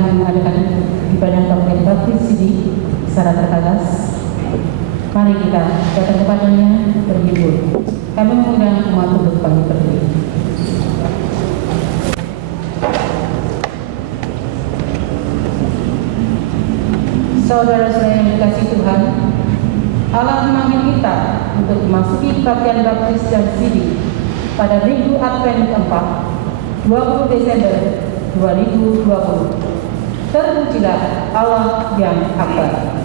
akan mengadakan ibadah baptis baptis Sidi secara terbatas. Mari kita datang kepadanya berhibur. Kami mengundang umat untuk kami berdiri. Saudara-saudara yang dikasihi Tuhan, Allah memanggil kita untuk memasuki kebaktian baptis dan Sidi pada Minggu Advent keempat, 20 Desember 2020. Terpujilah Allah yang akbar.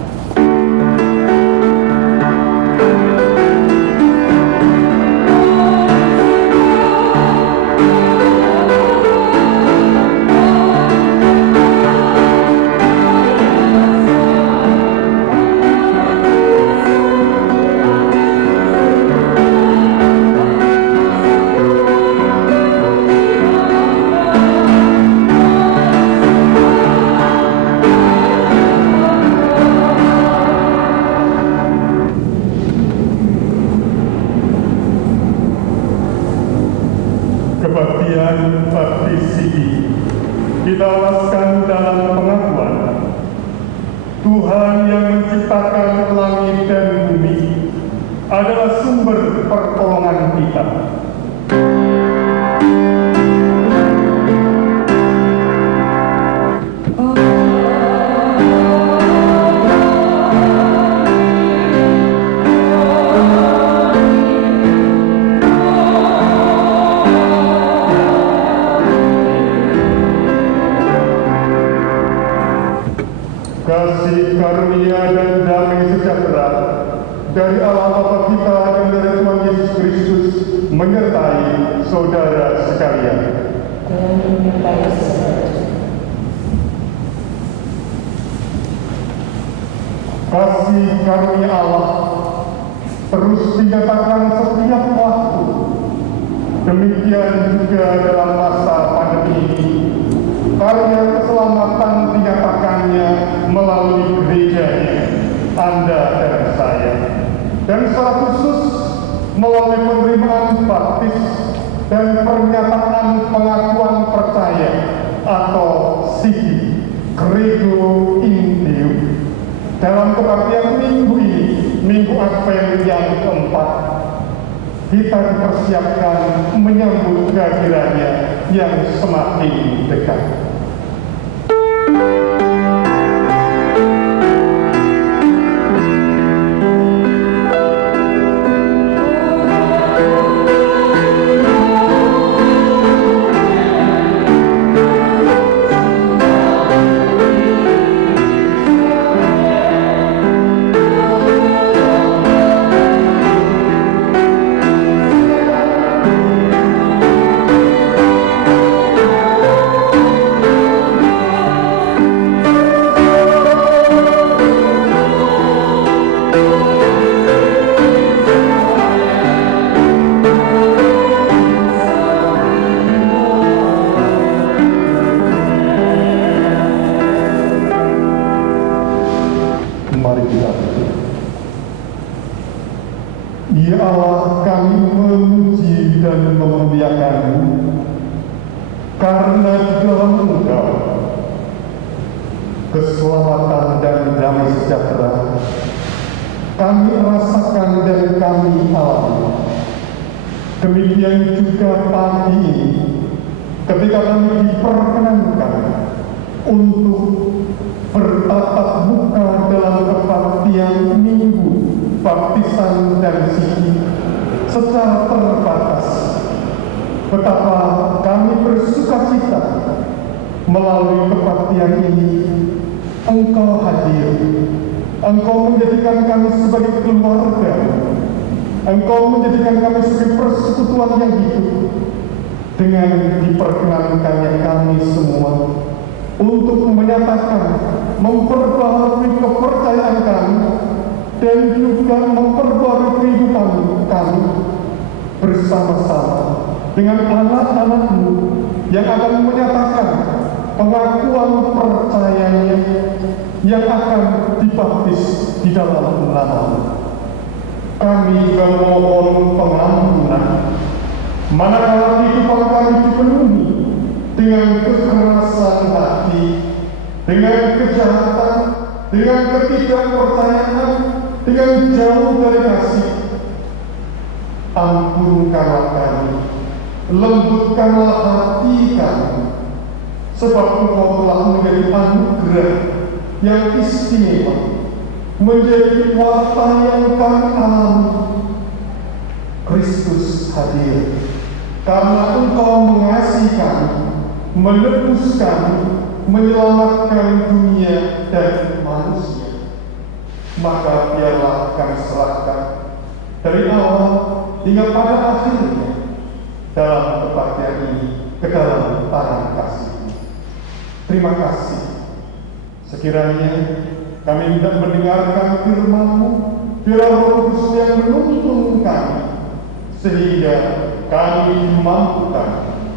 Kebaktian baptis Sidi kita awaskan dalam pengakuan Tuhan yang menciptakan langit dan bumi adalah sumber pertolongan kita. Kasih karunia dan damai sejahtera dari Allah Bapa kita dan dari Tuhan Yesus Kristus menyertai saudara sekalian. Kasih karunia Allah terus dinyatakan setiap waktu. Demikian juga dalam masa pandemi ini. Karunia keselamatan dinyatakannya melalui gerejanya, Anda dan saya. Dan secara khusus melalui penerimaan baptis dan pernyataan pengakuan percaya atau Sidi, Credo in Deo. Dalam kebaktian minggu ini, Minggu Advent yang keempat, kita dipersiapkan menyambut kehadirannya yang semakin dekat. Ya Allah, kami memuji dan memuliakan-Mu karena di dalam Engkau keselamatan dan damai sejahtera kami rasakan dan kami alami. Demikian juga pagi ini ketika kami diperkenankan untuk bertatap muka dalam kebaktian Minggu baptisan dan Sidi secara terbatas. Betapa kami bersukacita melalui kebaktian ini Engkau hadir. Engkau menjadikan kami sebagai keluarga. Engkau menjadikan kami sebagai persekutuan yang hidup. Dengan diperkenankannya kami semua untuk menyatakan, memperbaharui kepercayaan kami dan juga memperbarui kehidupan kami bersama-sama dengan anak-anak-Mu yang akan menyatakan pengakuan percayanya yang akan dibaptis di dalam nama-Mu. Kami memohon pengampunan manakala kehidupan kami dipenuhi dengan kekerasan hati, dengan kejahatan, dengan ketidakpercayaan, dengan jauh dari kasih. Ampunkanlah kami, lembutkanlah hati kami, sebab Engkau telah menjadi anugerah yang istimewa, menjadi warta yang kami alami. Kristus hadir karena Engkau mengasihi kami, menebus kami, menyelamatkan dunia dan manusia. Maka biarlah kami serahkan dari awal hingga pada akhirnya dalam kebaktian ini ke dalam tangan kasih. Terima kasih. Sekiranya kami hendak mendengarkan firman-Mu, biar Roh Kudus yang menuntun kami, sehingga kami dimampukan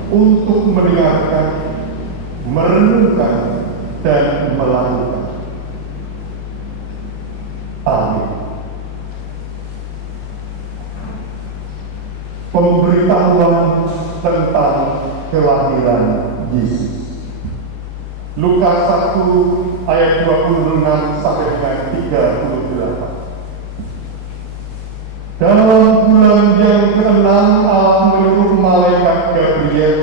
untuk mendengarkan, merenungkan, dan melakukan. Amin. Pemberitahuan tentang kelahiran Yesus. Lukas 1 ayat 26 sampai dengan 38. Dalam bulan yang ke-6 Allah menyuruh malaikat Gabriel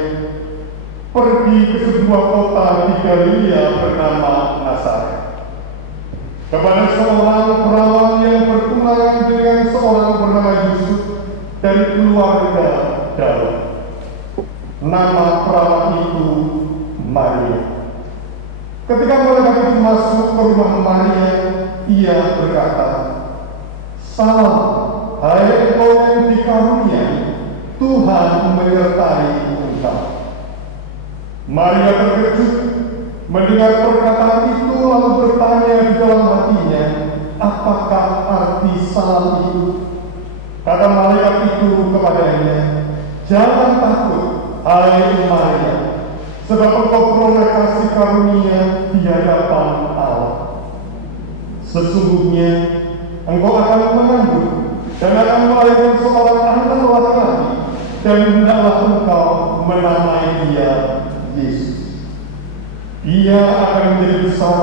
pergi ke sebuah kota di Galilea bernama Nazaret, kepada seorang perawan yang bertunangan dengan seorang bernama Yusuf dari keluarga Daud. Nama perawan itu Maria. Ketika malaikat itu masuk ke rumah Maria, ia berkata, "Salam, hai engkau yang dikaruniai, Tuhan menyertai engkau." Maria terkejut mendengar perkataan itu, lalu bertanya di dalam hatinya, apakah arti salam itu? Kata malaikat itu kepadanya, "Jangan takut, hai Maria, sebab engkau peroleh kasih karunia di hadapan Allah. Sesungguhnya engkau akan mengandung dan akan melahirkan seorang anak laki-laki, dan hendaklah engkau menamai dia Yesus. Ia akan menjadi besar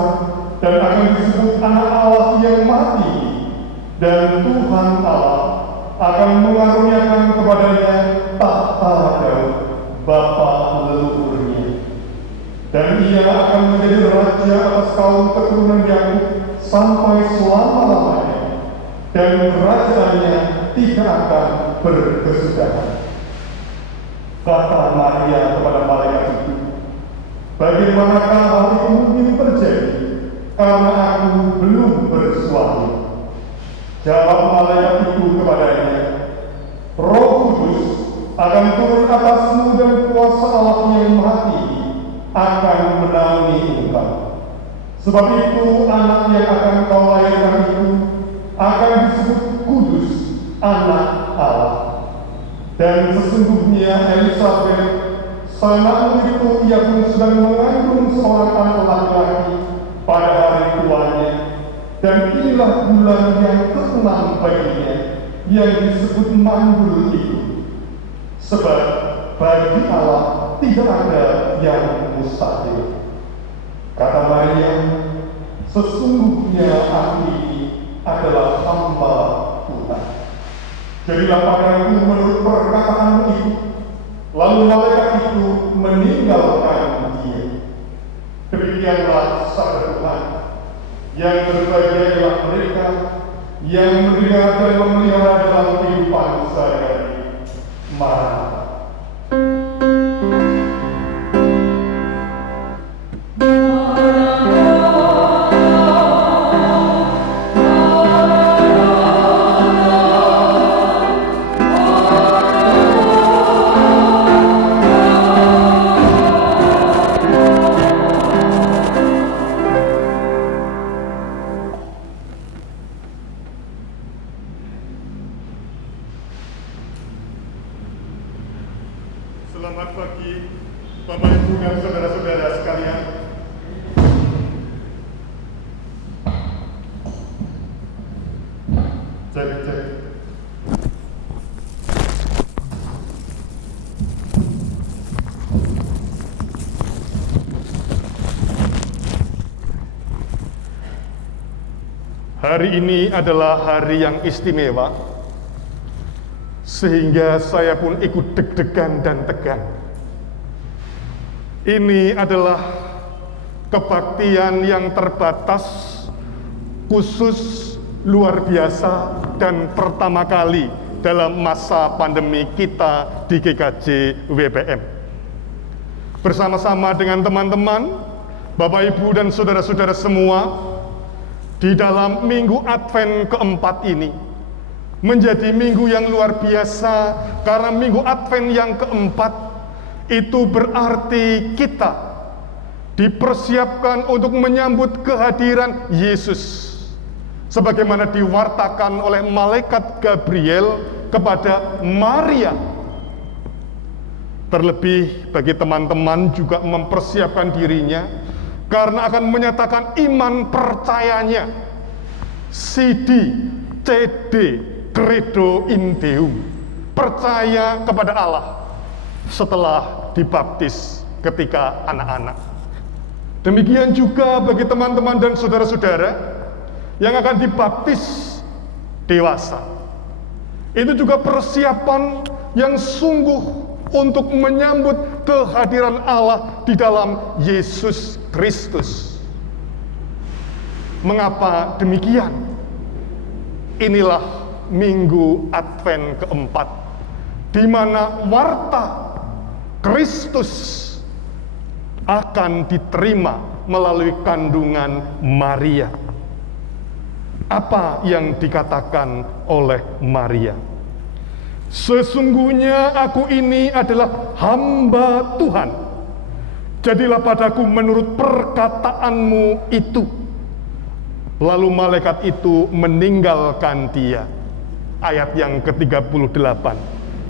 dan akan disebut Anak Allah yang mati, dan Tuhan Allah akan mengaruniakan kepadanya tahta Daud, bapa leluhurnya. Dan ia akan menjadi raja atas kaum keturunan Yakub sampai selama-lamanya, dan kerajaannya tidak akan berkesudahan." Kata Maria kepada malaikat itu, "Bagaimanakah hal itu mungkin terjadi, karena aku belum bersuami?" Jawab malaikat itu kepadanya, "Roh Kudus akan turun atasmu, dan kuasa Allah yang Maha Tinggi akan menaungi engkau. Sebab itu anak yang akan kau lahirkan itu akan disebut Kudus, Anak Allah. Dan sesungguhnya Elisabet, sanakmu itu, ia pun sedang mengandung seorang anak laki-laki pada hari tuanya, dan inilah bulan yang ke-6 baginya, yang disebut mandul itu. Sebab bagi Allah tidak ada yang mustahil." Kata Maria, "Sesungguhnya aku ini adalah hamba Tuhan. Jadilah padaku menurut perkataanmu itu." Lalu malaikat itu meninggalkan dia. Demikianlah sabda Tuhan. Yang berbahagia ialah mereka yang mendengar dan memelihara dalam kehidupan sehari-hari. Maranatha. Selamat pagi, Bapak Ibu dan saudara-saudara sekalian. Cek. Hari ini adalah hari yang istimewa, sehingga saya pun ikut deg-degan dan tegang. Ini adalah kebaktian yang terbatas, khusus, luar biasa, dan pertama kali dalam masa pandemi kita di GKJ WBM. Bersama-sama dengan teman-teman, Bapak, Ibu, dan saudara-saudara semua, di dalam minggu Advent keempat ini, menjadi minggu yang luar biasa, karena minggu Advent yang keempat itu berarti kita dipersiapkan untuk menyambut kehadiran Yesus, sebagaimana diwartakan oleh malaikat Gabriel kepada Maria. Terlebih bagi teman-teman juga mempersiapkan dirinya, karena akan menyatakan iman percayanya, CD, CD, Credo in Deum, percaya kepada Allah setelah dibaptis ketika anak-anak. Demikian juga bagi teman-teman dan saudara-saudara yang akan dibaptis dewasa. Itu juga persiapan yang sungguh untuk menyambut kehadiran Allah di dalam Yesus Kristus. Mengapa demikian? Inilah minggu Advent keempat, di mana warta Kristus akan diterima melalui kandungan Maria. Apa yang dikatakan oleh Maria? Sesungguhnya aku ini adalah hamba Tuhan. Jadilah padaku menurut perkataanmu itu. Lalu malaikat itu meninggalkan dia. Ayat yang ke-38.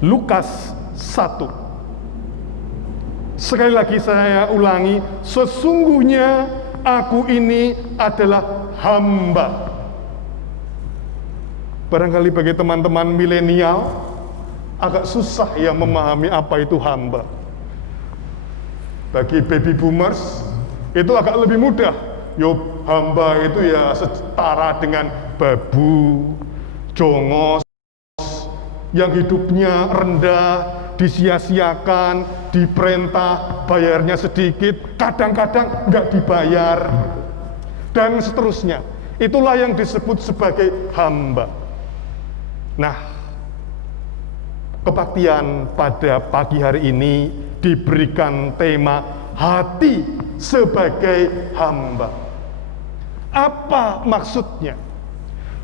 Lukas 1. Sekali lagi saya ulangi, sesungguhnya aku ini adalah hamba. Barangkali bagi teman-teman milenial agak susah ya memahami apa itu hamba. Bagi baby boomers itu agak lebih mudah. Yo, hamba itu ya setara dengan babu, jongos, yang hidupnya rendah, disia-siakan, diperintah, bayarnya sedikit, kadang-kadang nggak dibayar, dan seterusnya. Itulah yang disebut sebagai hamba. Nah, kebaktian pada pagi hari ini diberikan tema hati sebagai hamba. Apa maksudnya?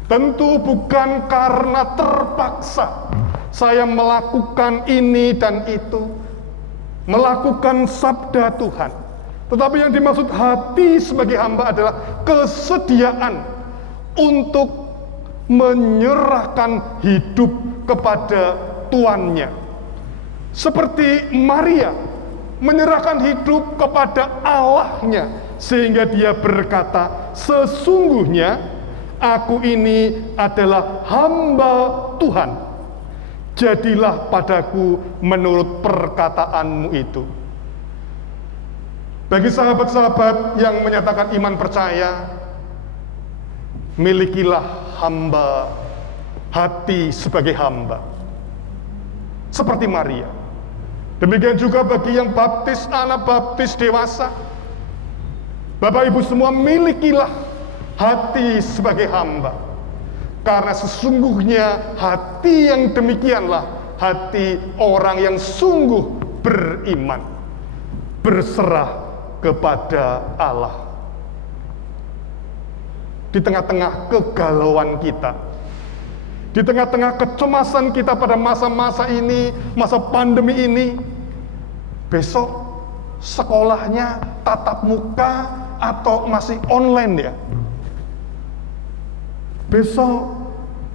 Tentu bukan karena terpaksa saya melakukan ini dan itu, melakukan sabda Tuhan. Tetapi yang dimaksud hati sebagai hamba adalah kesediaan untuk menyerahkan hidup kepada tuannya. Seperti Maria menyerahkan hidup kepada Allahnya, sehingga dia berkata, sesungguhnya aku ini adalah hamba Tuhan. Jadilah padaku menurut perkataanmu itu. Bagi sahabat-sahabat yang menyatakan iman percaya, milikilah hamba, hati sebagai hamba, seperti Maria. Demikian juga bagi yang baptis, anak baptis dewasa, Bapak Ibu semua, milikilah hati sebagai hamba. Karena sesungguhnya hati yang demikianlah hati orang yang sungguh beriman, berserah kepada Allah. Di tengah-tengah kegalauan kita, di tengah-tengah kecemasan kita pada masa-masa ini, masa pandemi ini, besok sekolahnya tatap muka atau masih online ya? Besok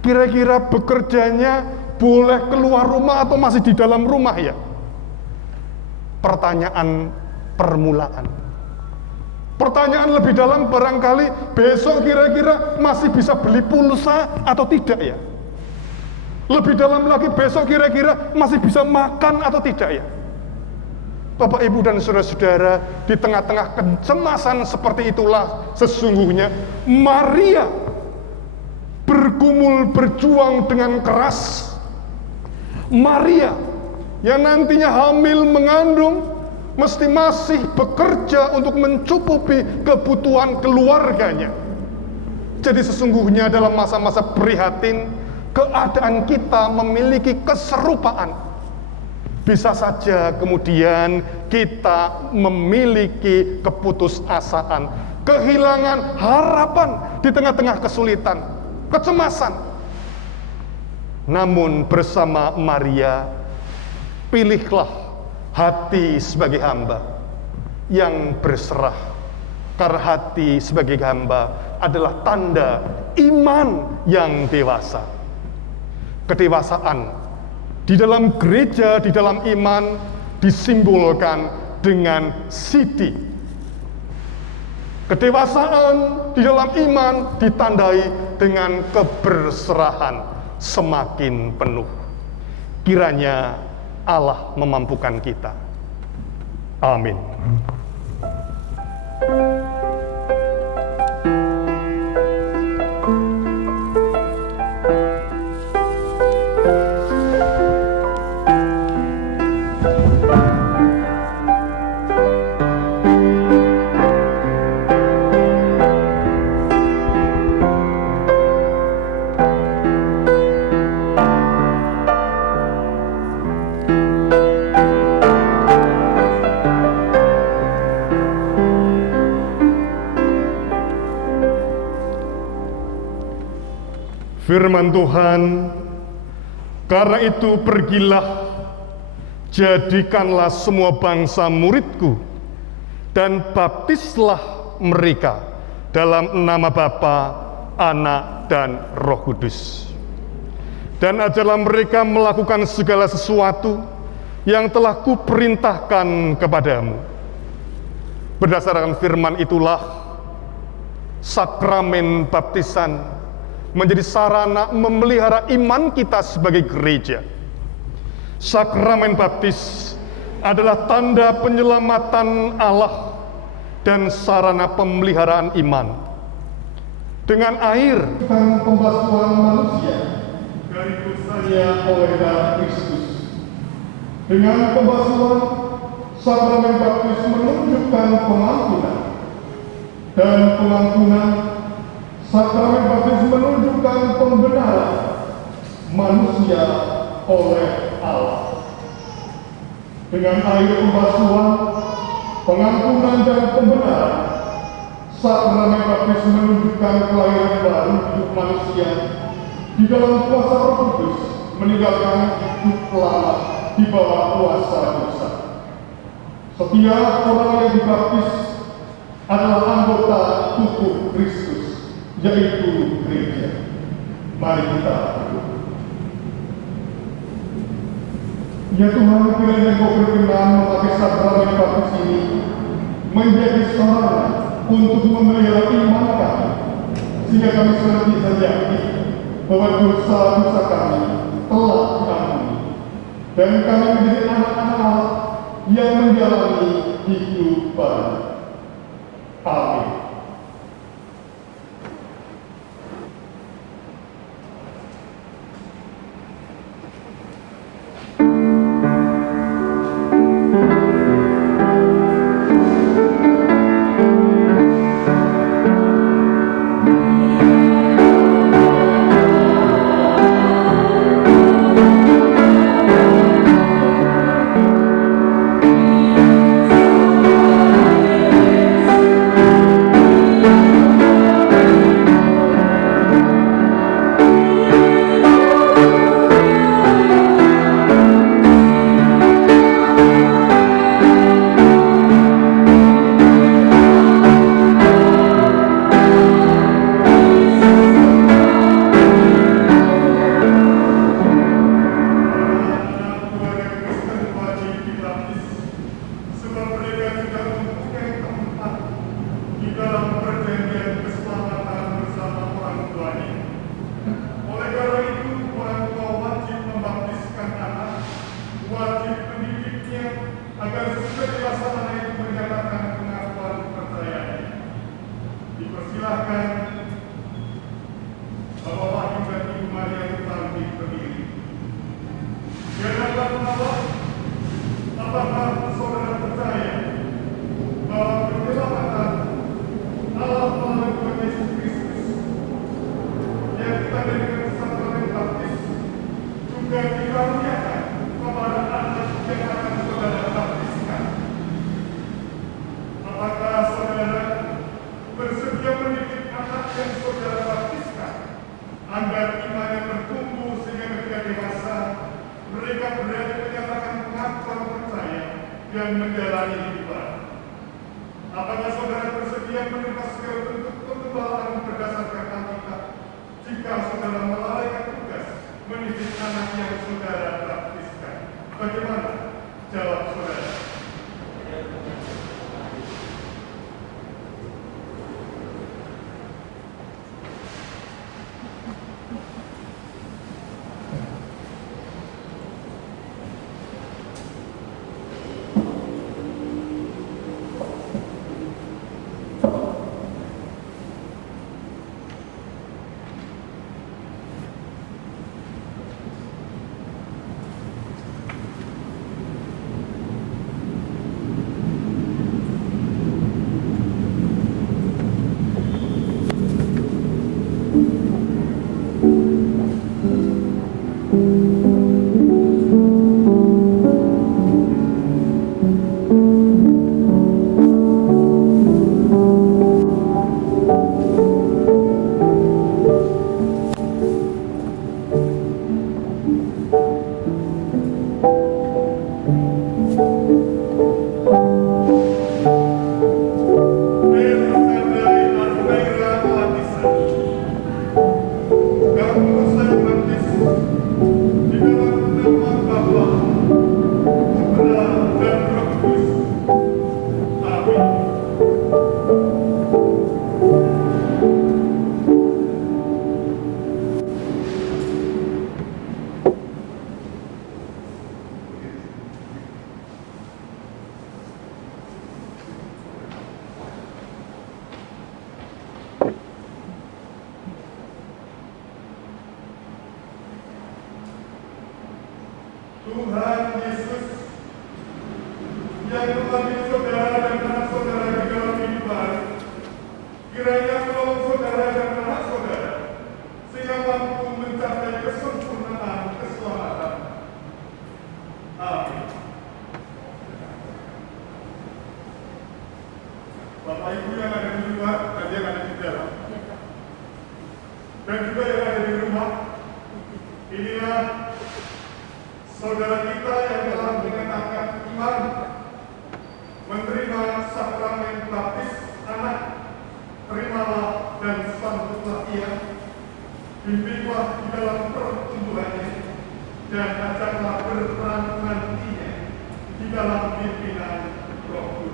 kira-kira bekerjanya boleh keluar rumah atau masih di dalam rumah ya? Pertanyaan permulaan. Pertanyaan lebih dalam barangkali, besok kira-kira masih bisa beli pulsa atau tidak ya? Lebih dalam lagi, besok kira-kira masih bisa makan atau tidak ya? Bapak, Ibu, dan saudara-saudara, di tengah-tengah kecemasan seperti itulah sesungguhnya Maria bergumul berjuang dengan keras. Maria yang nantinya hamil mengandung mesti masih bekerja untuk mencukupi kebutuhan keluarganya. Jadi sesungguhnya dalam masa-masa prihatin, keadaan kita memiliki keserupaan. Bisa saja kemudian kita memiliki keputusasaan, kehilangan harapan di tengah-tengah kesulitan, kecemasan. Namun bersama Maria, pilihlah hati sebagai hamba yang berserah. Karena hati sebagai hamba adalah tanda iman yang dewasa. Kedewasaan di dalam gereja, di dalam iman disimbolkan dengan sidi. Kedewasaan di dalam iman ditandai dengan keberserahan semakin penuh. Kiranya Allah memampukan kita. Amin. Firman Tuhan, karena itu pergilah, jadikanlah semua bangsa muridku, dan baptislah mereka dalam nama Bapa, Anak, dan Roh Kudus. Dan ajarlah mereka melakukan segala sesuatu yang telah kuperintahkan kepadamu. Berdasarkan firman itulah, sakramen baptisan menjadi sarana memelihara iman kita sebagai gereja. Sakramen baptis adalah tanda penyelamatan Allah dan sarana pemeliharaan iman. Dengan air dan pembasuhan manusia dari dosanya oleh darah Kristus. Dengan pembasuhan, sakramen baptis menunjukkan pengampunan, dan pengampunan, sakramen baptis menunjukkan pembenaran manusia oleh Allah. Dengan air pembasuhan, pengampunan, dan pembenaran, sakramen baptis menunjukkan kelahiran baru hidup manusia di dalam kuasa Roh Kudus, meninggalkan hidup lama di bawah kuasa dosa. Setiap orang yang dibaptis adalah anggota tubuh Kristus, yaitu gereja. Mari kita berdoa. Ya Tuhan, kiranya Engkau berkenan memakai sakramen baptis ini menjadi sarana untuk memelihara iman kami, sehingga kami senantiasa yakin bahwa dosa-dosa kami telah diampuni, dan kami menjadi anak-anak Allah yang menjalani hidup baru. Amin. dan menjalani hidup baru. Apakah saudara bersedia menerima segala bentuk penggembalaan berdasarkan Alkitab jika saudara melalaikan tugas mendidik anak yang saudara baptiskan? Bagaimana? Jawab saudara. Tuhan Yesus yang mengambil saudara dan anak saudara di dalam hidup baru, kiranya menolong saudara dan anak saudara sehingga mampu mencapai kesempurnaan keselamatan. Amin. Bapak Ibu yang ada di luar dan yang ada di dalam, dan juga yang ada di rumah, inilah saudara kita yang telah menyatakan iman menerima sakramen baptis anak. Terimalah dan sambutlah ia, bimbinglah di dalam pertumbuhannya, dan ajaklah berperan nantinya di dalam pimpinan Roh Kudus.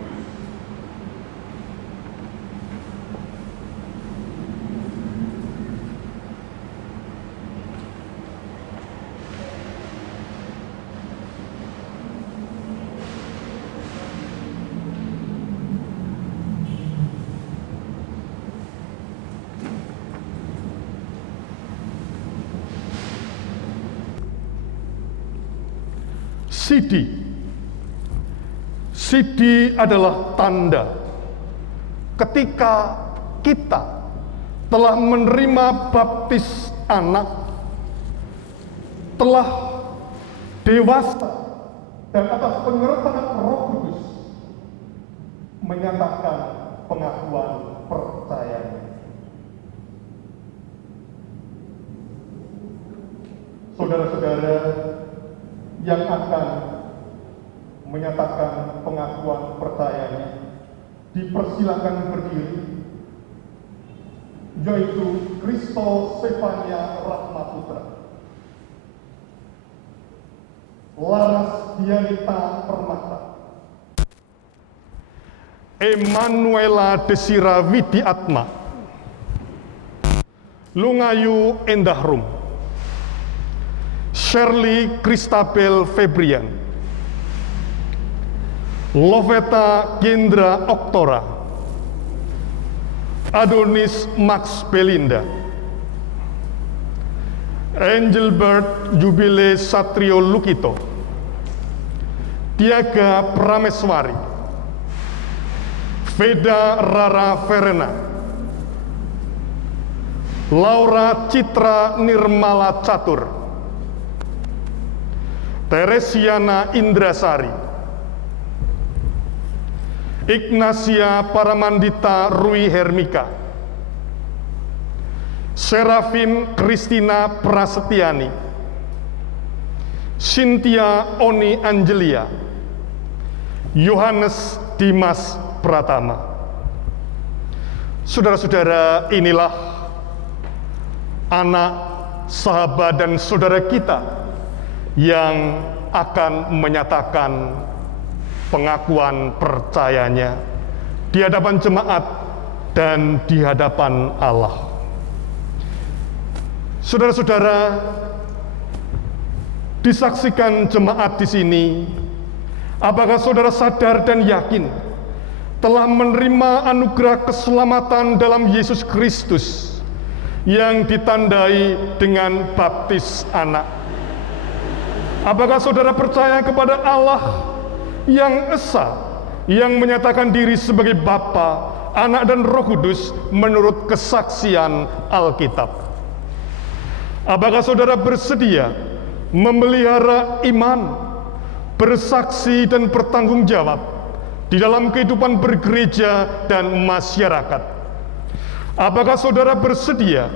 Sidi adalah tanda ketika kita telah menerima baptis anak, telah dewasa, dan atas penyertaan Roh Kudus menyatakan pengakuan percayanya. Saudara-saudara yang akan menyatakan pengakuan percayanya dipersilakan berdiri, yaitu Kristo Stefania Rahmaputra, Laras Dianita Permata, Emanuela Desira Widi Atma, Lungayu Endahrum, Shirley Christabel Febrian, Loveta Gendra Oktora, Adonis Max Belinda, Angelbert Jubile Satrio Lukito, Tiaga Prameswari, Veda Rara Verena, Laura Citra Nirmala Catur, Teresiana Indrasari, Ignacia Paramandita Rui Hermika, Serafin Kristina Prasetyani, Cynthia Oni Angelia, Yohanes Dimas Pratama. Saudara-saudara, inilah anak, sahabat, dan saudara kita yang akan menyatakan pengakuan percayanya di hadapan jemaat dan di hadapan Allah. Saudara-saudara, disaksikan jemaat di sini, apakah saudara sadar dan yakin telah menerima anugerah keselamatan dalam Yesus Kristus yang ditandai dengan baptis anak? Apakah saudara percaya kepada Allah yang esa, yang menyatakan diri sebagai Bapa, Anak, dan Roh Kudus menurut kesaksian Alkitab? Apakah saudara bersedia memelihara iman, bersaksi, dan bertanggung jawab di dalam kehidupan bergereja dan masyarakat? Apakah saudara bersedia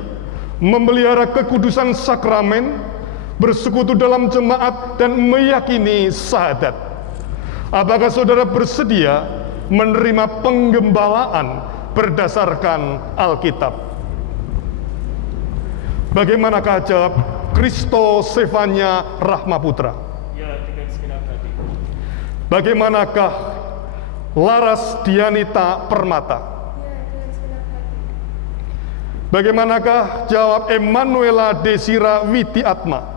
memelihara kekudusan sakramen, bersekutu dalam jemaat, dan meyakini syahadat? Apakah saudara bersedia menerima penggembalaan berdasarkan Alkitab? Bagaimanakah jawab Kristo Stefania Rahmaputra? Ya, dengan segenap hati. Bagaimanakah Laras Dianita Permata? Ya, dengan segenap hati. Bagaimanakah jawab Emanuela Desira Witi Atma?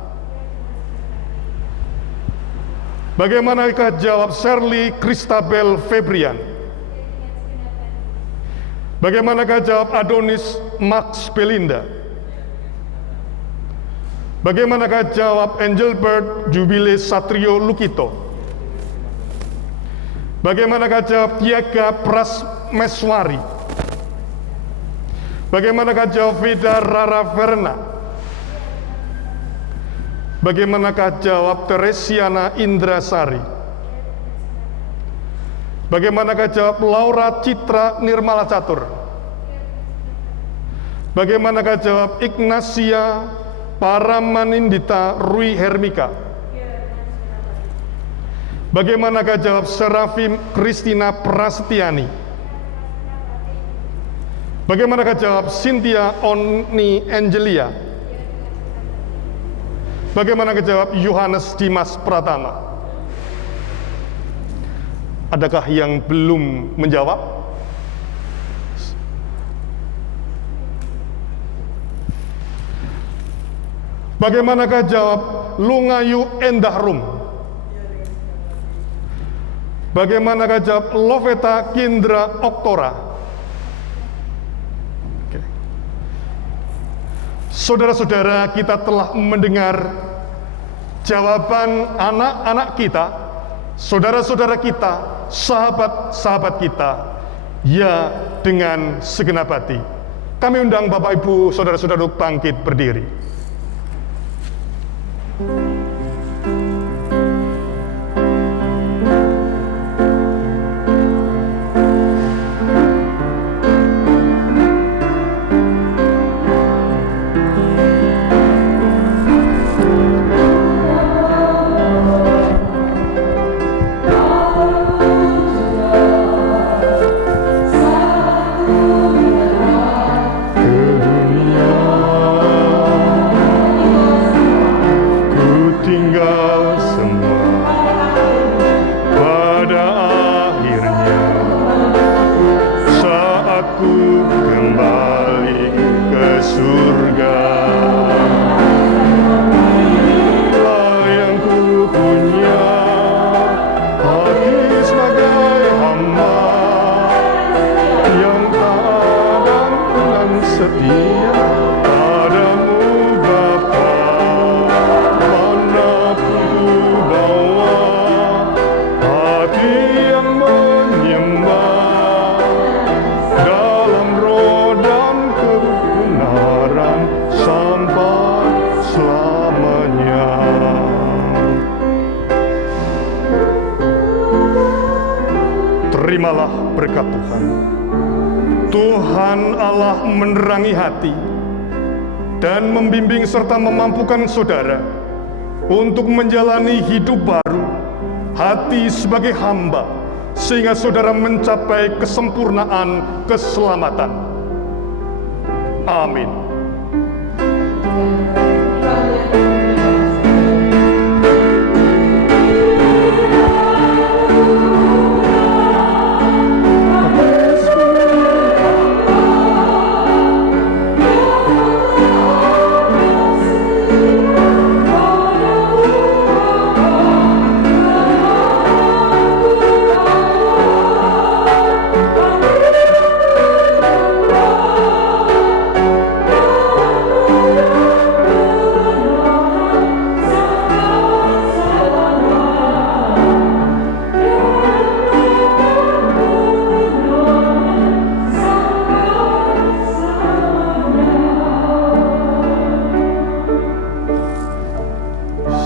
Bagaimanakah jawab Shirley Christabel Febrian? Bagaimanakah jawab Adonis Max Belinda? Bagaimanakah jawab Engelbert Jubile Satrio Lukito? Bagaimanakah jawab Tiaga Prasmeswari? Bagaimanakah jawab Veda Rara Verna? Bagaimanakah jawab Teresiana Indrasari? Bagaimanakah jawab Laura Citra Nirmala Catur? Bagaimanakah jawab Ignacia Paramanindita Rui Hermika? Bagaimanakah jawab Serafim Kristina Prasetyani? Bagaimanakah jawab Cynthia Oni Angelia? Bagaimanakah jawab Yohanes Dimas Pratama? Adakah yang belum menjawab? Bagaimanakah jawab Lungayu Endahrum? Bagaimanakah jawab Loveta Kindra Oktora? Oke. Saudara-saudara, kita telah mendengar jawaban anak-anak kita, saudara-saudara kita, sahabat-sahabat kita, ya dengan segenap hati. Kami undang Bapak Ibu, saudara-saudara untuk bangkit berdiri. Terimalah berkat Tuhan. Tuhan Allah menerangi hati dan membimbing serta memampukan saudara untuk menjalani hidup baru, hati sebagai hamba, sehingga saudara mencapai kesempurnaan keselamatan. Amin.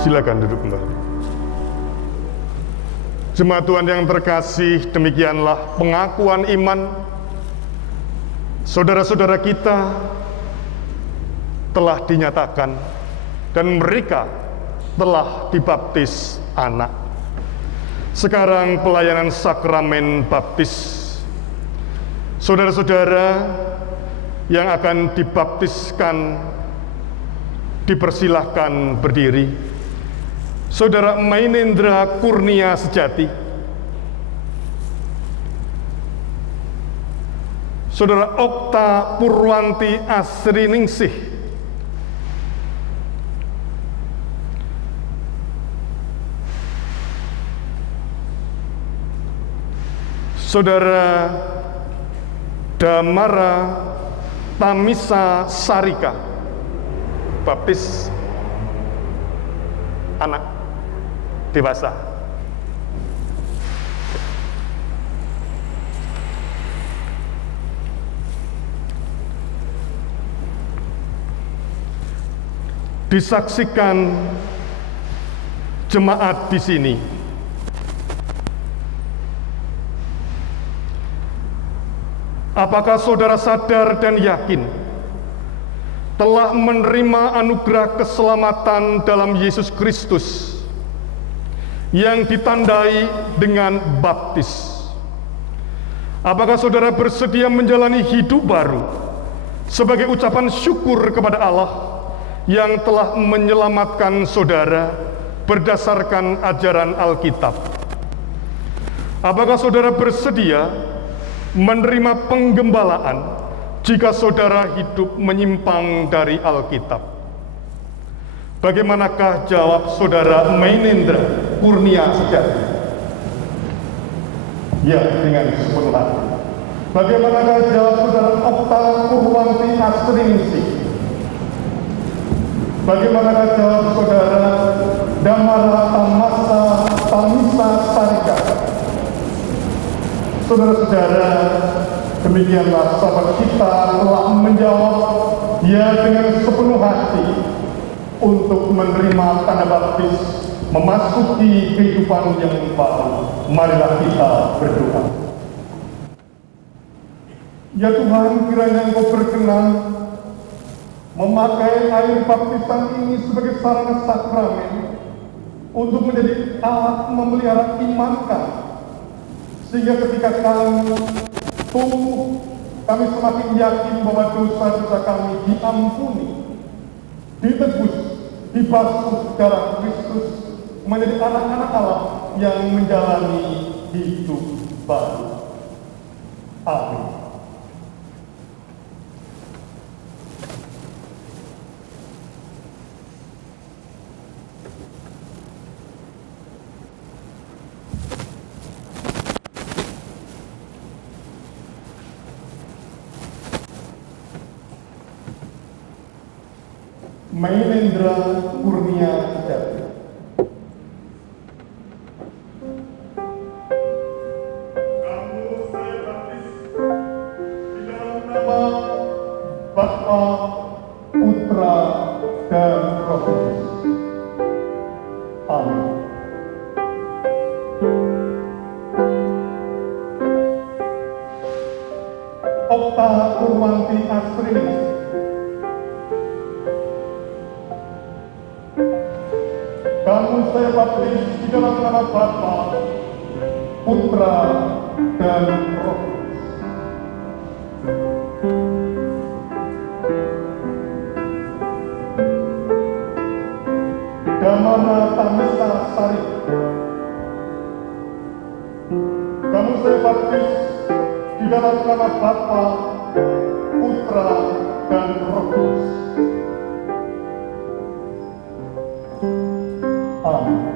Silakan duduk kembali. Jemaat Tuhan yang terkasih, demikianlah pengakuan iman saudara-saudara kita telah dinyatakan dan mereka telah dibaptis anak. Sekarang pelayanan sakramen baptis. Saudara-saudara yang akan dibaptiskan dipersilahkan berdiri. Saudara Mainendra Kurnia Sejati, Saudara Okta Purwanti Asriningsih, Saudara Damara Tamisa Sarika, baptis anak dewasa. Disaksikan jemaat di sini. Apakah saudara sadar dan yakin telah menerima anugerah keselamatan dalam Yesus Kristus yang ditandai dengan baptis? Apakah saudara bersedia menjalani hidup baru sebagai ucapan syukur kepada Allah yang telah menyelamatkan saudara berdasarkan ajaran Alkitab? Apakah saudara bersedia menerima penggembalaan jika saudara hidup menyimpang dari Alkitab? Bagaimanakah jawab saudara Mainendra Kurnia Sejati? Ya, dengan sepenuh hati. Bagaimanakah jawab saudara Okta Purwanti Asriningsih? Bagaimanakah jawab saudara Damara Tamisa Sarika? Saudara-saudara, demikianlah sahabat kita telah menjawab ya dengan sepenuh hati untuk menerima tanda baptis, memasuki kehidupan yang baru. Marilah kita berdoa. Ya Tuhan, kiranya Engkau berkenan memakai air baptisan ini sebagai sarana sakramen untuk menjadi alat memelihara iman kami, sehingga ketika kami tumbuh, kami semakin yakin bahwa dosa-dosa kami diampuni, ditebus, dibasuh darah Kristus, menjadi anak-anak Allah yang menjalani hidup baru. Amin. Mainendra Kurnia Sejati. Kamu saya baptis di dalam nama Bapa, Putra, dan Roh Kudus. Amin. Okta Purwanti Asriningsih. Kamu saya baptis di dalam nama Bapa, Putra, dan Roh Kudus. Damana Tamesa Sari, kamu saya baptis di dalam nama Bapa, Putra, dan Roh Kudus. Amin.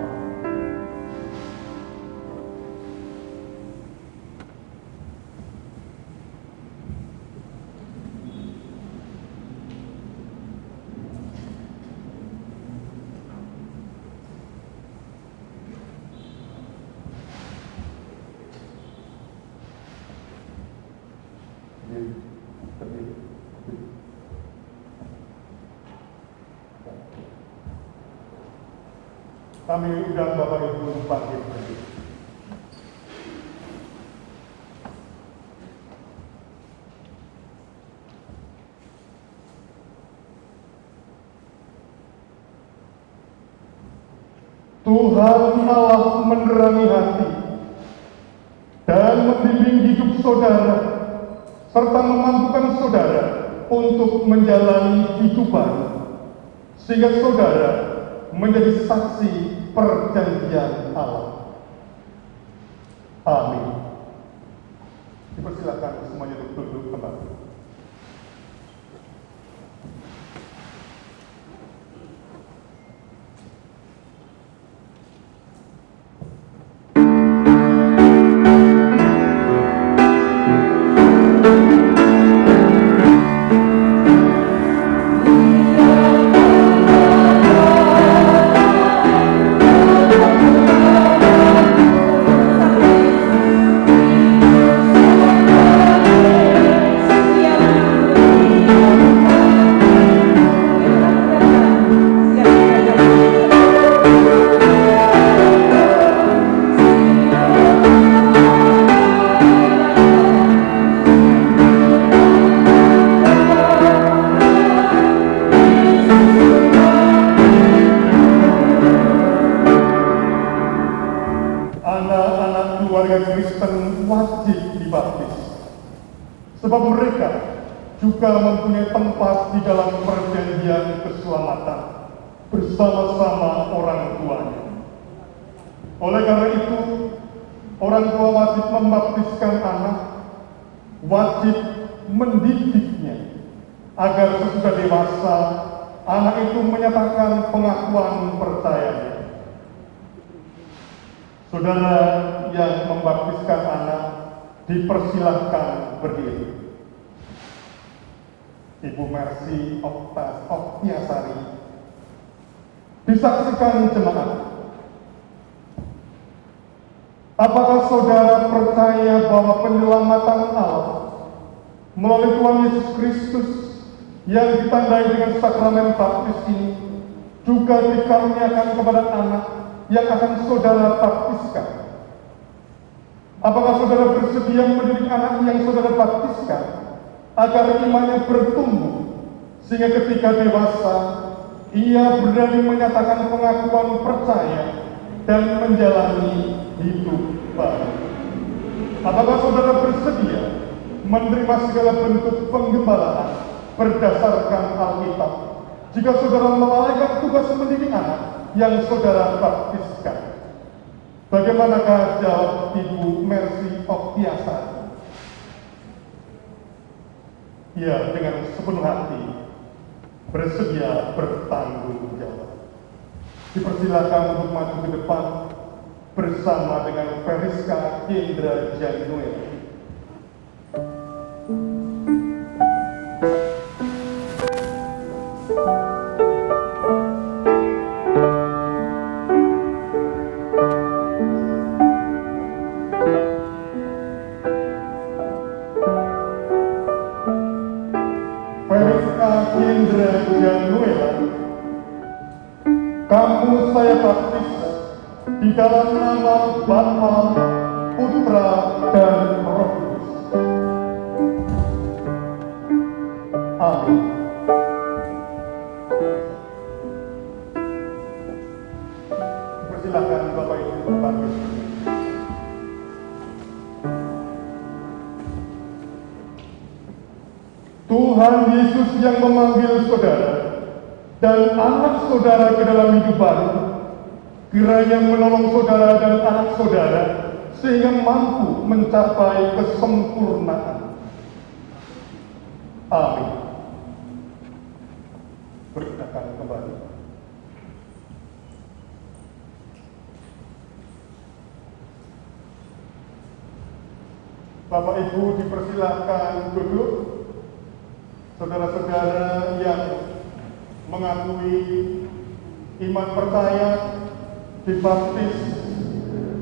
Kami undang Bapak Ibu bangkit berdiri. Tuhan Allah menerangi hati dan membimbing hidup saudara, serta memampukan saudara untuk menjalani hidup baru, sehingga saudara menjadi saksi perjanjian Allah. Amin. Dipersilakan semuanya untuk duduk kembali. Sebab mereka juga mempunyai tempat di dalam perjanjian keselamatan bersama-sama orang tuanya. Oleh karena itu, orang tua wajib membaptiskan anak, wajib mendidiknya, agar sesudah dewasa, anak itu menyatakan pengakuan percayanya. Saudara yang membaptiskan anak, dipersilahkan berdiri. Ibu Mercy Oktiasari, disaksikan jemaat. Apakah saudara percaya bahwa penyelamatan Allah melalui Tuhan Yesus Kristus yang ditandai dengan sakramen baptis ini juga dikaruniakan kepada anak yang akan saudara baptiskan? Apakah saudara bersedia mendidik anak yang saudara baptiskan agar imannya bertumbuh sehingga ketika dewasa ia berani menyatakan pengakuan percaya dan menjalani hidup baru? Apakah saudara bersedia menerima segala bentuk penggembalaan berdasarkan Alkitab jika saudara melalaikan tugas mendidik anak yang saudara baptiskan? Bagaimanakah jawab Ibu Mercy Oktiasari? Ia dengan sepenuh hati bersedia bertanggung jawab. Dipersilakan untuk maju ke depan bersama dengan Periska Kendra Januel. Kamu saya baptis di dalam nama Bapa, Putra, dan Roh Kudus. Amin. Persilakan Bapak Ibu bangkit. Tuhan Yesus yang memanggil saudara dan anak saudara ke dalam hidup baru, kiranya menolong saudara dan anak saudara sehingga mampu mencapai kesempurnaan. Amin. Beritakan kembali. Bapak Ibu dipersilahkan duduk. Saudara-saudara yang mengakui iman percaya, dibaptis,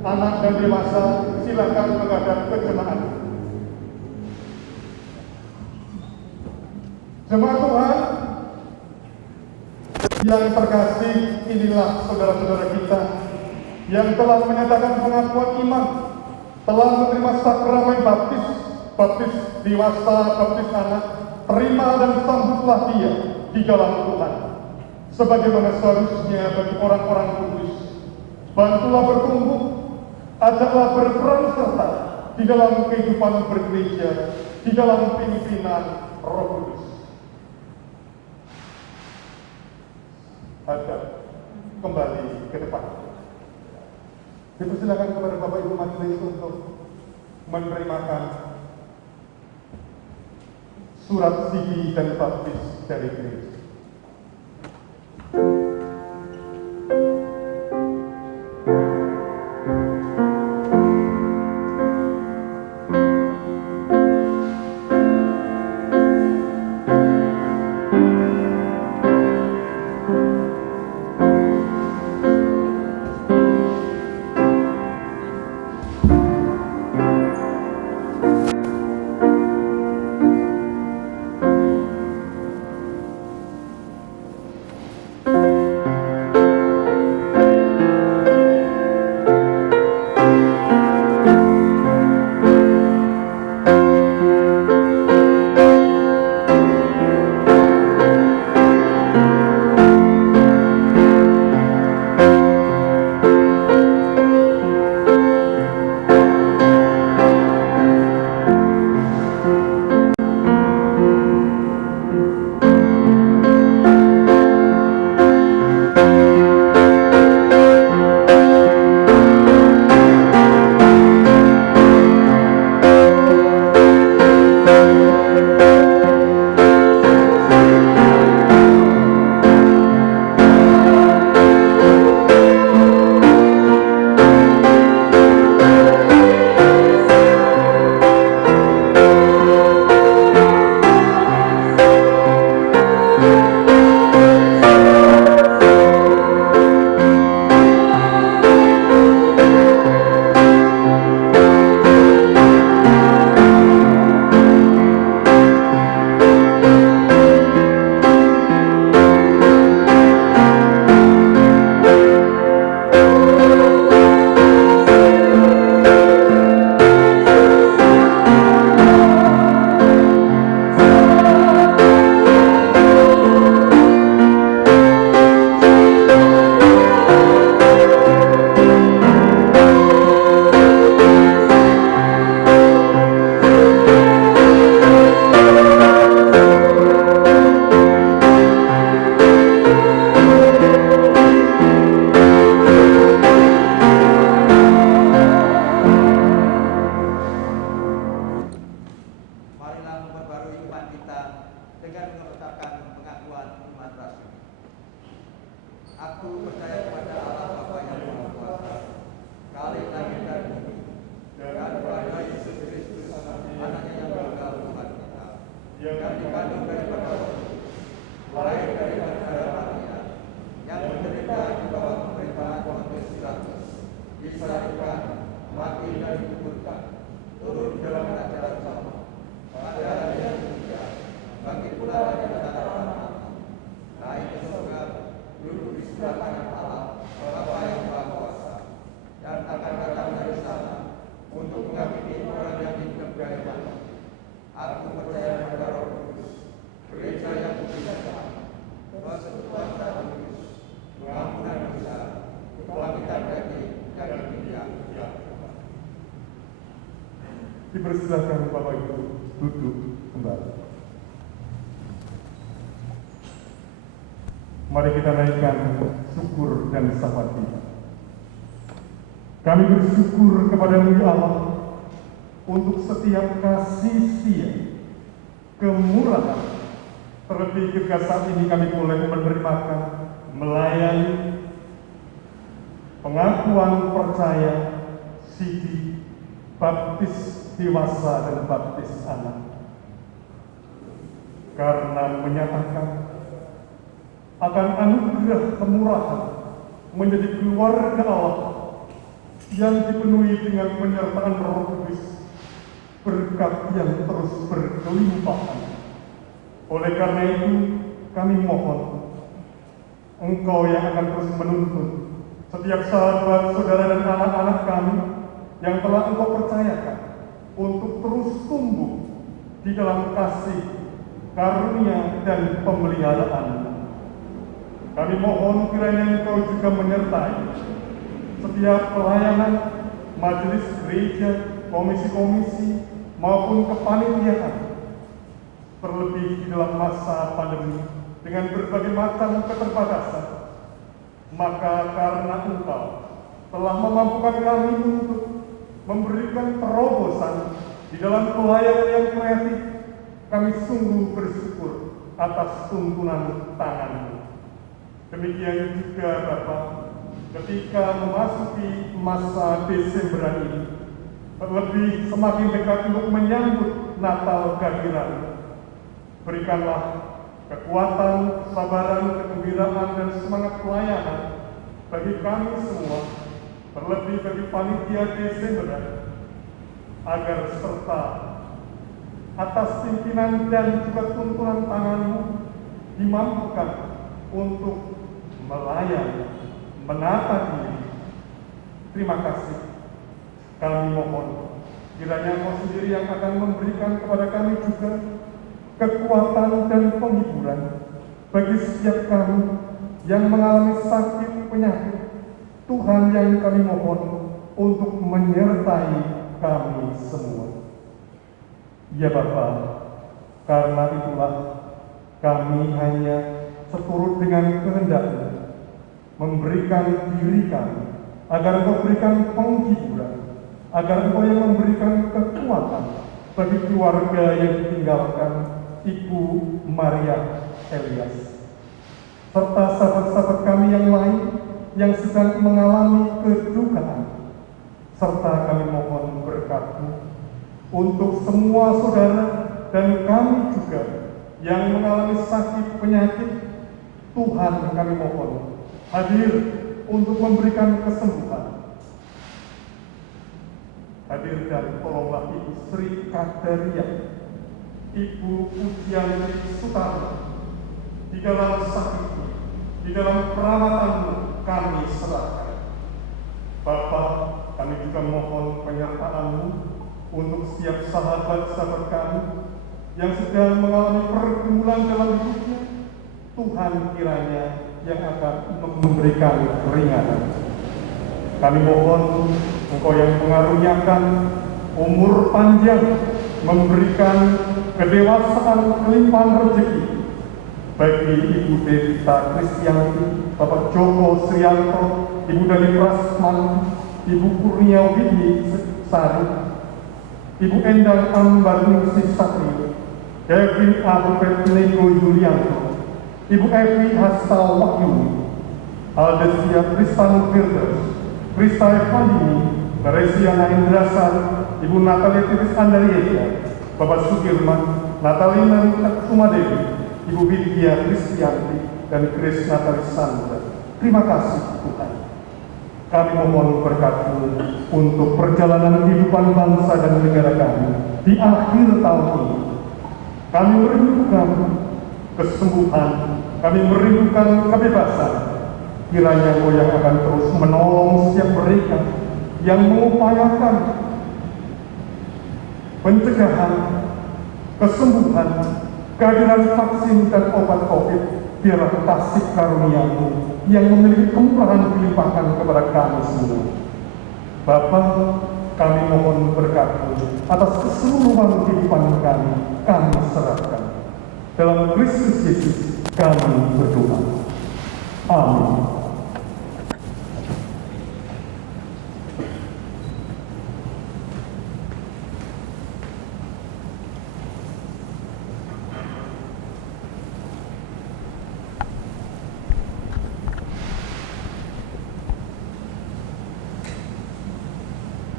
anak dan dewasa, silakan menghadap ke jemaat. Jemaat Tuhan yang terkasih, inilah saudara-saudara kita yang telah menyatakan pengakuan iman, telah menerima sakramen baptis, baptis dewasa, baptis anak. Terima dan sambutlah dia di dalam Tuhan, sebagaimana seharusnya bagi orang-orang kudus. Bantulah bertumbuh, ajaklah berperan serta di dalam kehidupan bergereja, di dalam pimpinan Roh Kudus. Hadap kembali ke depan. Dipersilakan kepada Bapak Ibu Majelis untuk menerimakan surat sidi dan baptis dari gereja. Dipersilakan Bapak Ibu duduk kembali. Mari kita naikkan syukur dan syafaat kita. Kami bersyukur kepada-Mu ya Allah untuk setiap kasih setia, kemurahan, terlebih ketika saat ini kami mulai menerimakan, melayani pengakuan percaya, sidi, baptis dewasa dan baptis anak. Karena menyatakan akan anugerah kemurahan menjadi keluarga Allah yang dipenuhi dengan penyertaan Roh Kudus, berkat yang terus berkelimpahan. Oleh karena itu, kami mohon Engkau yang akan terus menuntun setiap sahabat, saudara dan anak-anak kami yang telah Engkau percayakan untuk terus tumbuh di dalam kasih, karunia dan pemeliharaan. Kami mohon kiranya Engkau juga menyertai setiap pelayanan majelis gereja, komisi-komisi maupun kepanitiaan, terlebih di dalam masa pandemi dengan berbagai macam keterbatasan. Maka karena Engkau telah memampukan kami untuk memberikan terobosan di dalam pelayanan yang kreatif, kami sungguh bersyukur atas tuntunan tangan-Mu. Demikian juga Bapa, ketika memasuki masa Desemberan ini, terlebih semakin dekat untuk menyambut Natal kehadiran, berikanlah kekuatan, kesabaran, kegembiraan, dan semangat pelayanan bagi kami semua, terlebih bagi panitia Desemberan, agar serta atas pimpinan dan juga tuntunan tangan-Mu dimampukan untuk melayani, menata diri. Terima kasih. Kami mohon kiranya Engkau sendiri yang akan memberikan kepada kami juga kekuatan dan penghiburan bagi setiap kami yang mengalami sakit penyakit. Tuhan yang kami mohon untuk menyertai kami semua. Ya Bapa, karena itulah kami hanya seturut dengan kehendak-Mu memberikan diri kami, agar Engkau berikan penghiburan, agar Engkau yang memberikan kekuatan bagi keluarga yang ditinggalkan Ibu Maria Elias, serta sahabat-sahabat kami yang lain yang sedang mengalami kedukaan. Serta kami mohon berkat-Mu untuk semua saudara dan kami juga yang mengalami sakit penyakit. Tuhan, kami mohon hadir untuk memberikan kesembuhan. Hadir dan tolonglah Ibu Sri Kadaria, Ibu Pujiani Sutarno, di dalam sakitnya, di dalam perawatan-Mu kami serahkan. Bapa, kami juga mohon penyertaan-Mu untuk setiap sahabat-sahabat kami yang sedang mengalami pergumulan dalam hidupnya. Tuhan kiranya yang akan memberikan keringanan. Kami mohon Engkau yang mengaruniakan umur panjang, memberikan kedewasaan, kelimpahan rezeki bagi Ibu Devita Kristianti, Bapak Joko Srianto, Ibu Dani Prasman, Ibu Kurnia Widi Sari, Ibu Endang Ambarningsih Satrio, Kevin Albert Nego Yulianto, Ibu Evi Hastal Wahyuni, Aldesia Tristan Firdaus, Krista Evandini, Teresiana Indrasan, Ibu Natalia Tiris Andarieta, Bapak Sukirman, Natalina Sumadewi, Ibu Widya Kristianti, dan Grace Natalis Sandra. Terima kasih Tuhan. Kami mohon berkat-Mu untuk perjalanan kehidupan bangsa dan negara kami di akhir tahun ini. Kami merindukan kesembuhan, kami merindukan kebebasan. Kiranya Engkau yang akan terus menolong setiap mereka yang mengupayakan pencegahan, kesembuhan, kehadiran vaksin dan obat COVID. Biarlah kasih karunia-Mu yang memiliki kemurahan dilimpahkan kepada kami semua. Bapa, kami mohon berkat-Mu atas keseluruhan kehidupan kami serahkan. Dalam Kristus Yesus kami berdoa. Amin.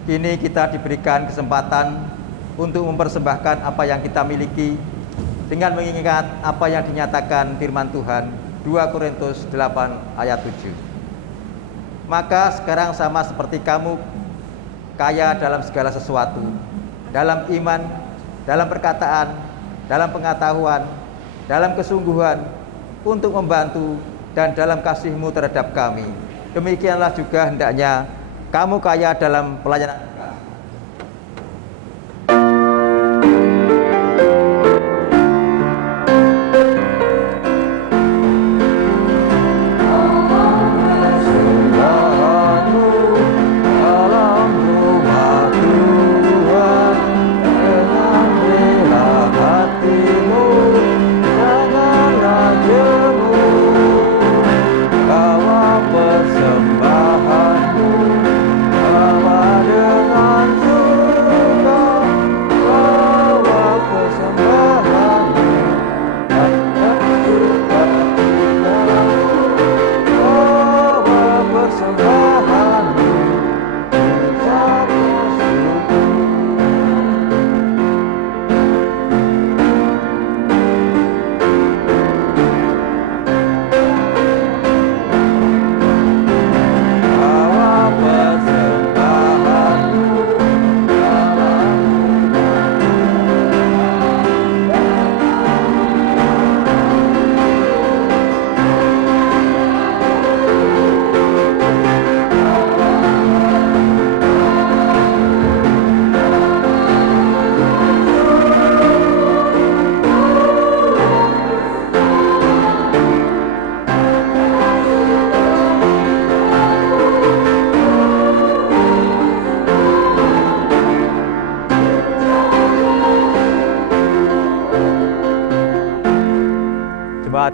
Kini kita diberikan kesempatan untuk mempersembahkan apa yang kita miliki dengan mengingat apa yang dinyatakan firman Tuhan 2 Korintus 8 ayat 7. Maka sekarang sama seperti kamu kaya dalam segala sesuatu, dalam iman, dalam perkataan, dalam pengetahuan, dalam kesungguhan, untuk membantu dan dalam kasihmu terhadap kami. Demikianlah juga hendaknya kamu kaya dalam pelayanan.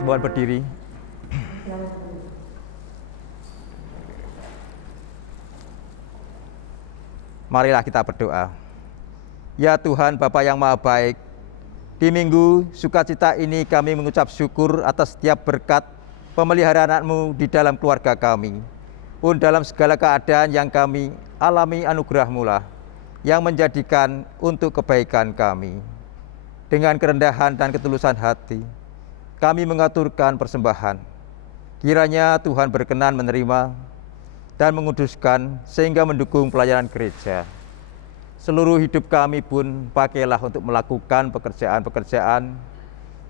Mohon berdiri. Marilah kita berdoa. Ya Tuhan Bapa yang Maha Baik, di minggu sukacita ini kami mengucap syukur atas setiap berkat pemeliharaan-Mu di dalam keluarga kami. Pun dalam segala keadaan yang kami alami, anugerah-Mu lah yang menjadikan untuk kebaikan kami. Dengan kerendahan dan ketulusan hati, kami mengaturkan persembahan. Kiranya Tuhan berkenan menerima dan menguduskan sehingga mendukung pelayanan gereja. Seluruh hidup kami pun pakailah untuk melakukan pekerjaan-pekerjaan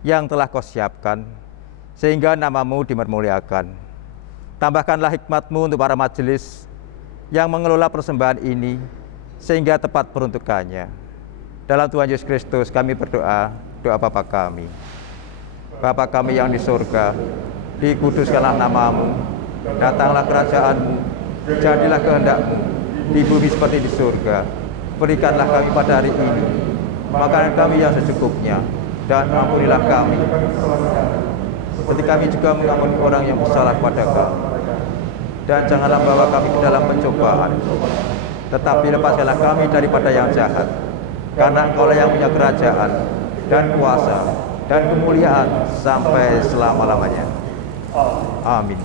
yang telah Kau siapkan, sehingga nama-Mu dipermuliakan. Tambahkanlah hikmat-Mu untuk para majelis yang mengelola persembahan ini, sehingga tepat peruntukannya. Dalam Tuhan Yesus Kristus kami berdoa, doa Bapa kami. Bapa kami yang di surga, dikuduskanlah nama-Mu, datanglah kerajaan-Mu, jadilah kehendak-Mu di bumi seperti di surga. Berikanlah kami pada hari ini makanan kami yang secukupnya, dan ampunilah kami seperti kami juga mengampuni orang yang bersalah kepada kami. Dan janganlah bawa kami ke dalam pencobaan, tetapi lepaskanlah kami daripada yang jahat, karena Engkau-lah yang punya kerajaan dan kuasa dan kemuliaan sampai selama-lamanya. Amin.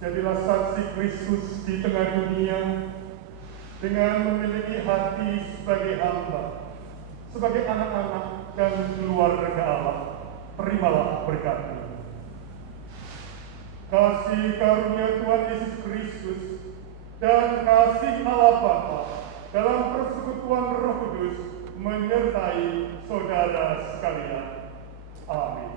Jadilah saksi Kristus di tengah dunia dengan memiliki hati sebagai hamba, sebagai anak-anak dan keluarga Allah. Terimalah berkat-Nya. Kasih karunia Tuhan Yesus Kristus dan kasih Allah Bapa dalam persekutuan Roh Kudus menyertai saudara sekalian. Amin.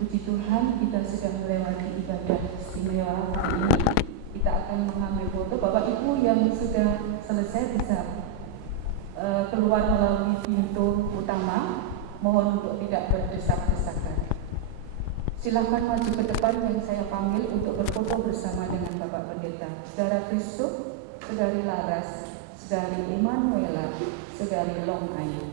Puji Tuhan, kita sudah melewati ibadah istimewa hari ini. Kita akan mengambil foto. Bapak Ibu yang sudah selesai bisa keluar melalui pintu utama. Mohon untuk tidak berdesak-desakan. Silakan maju ke depan yang saya panggil untuk berfoto bersama dengan Bapak Pendeta. Saudara Kristus, Saudari Laras, Saudari Emanuela, Saudari Long Ayu.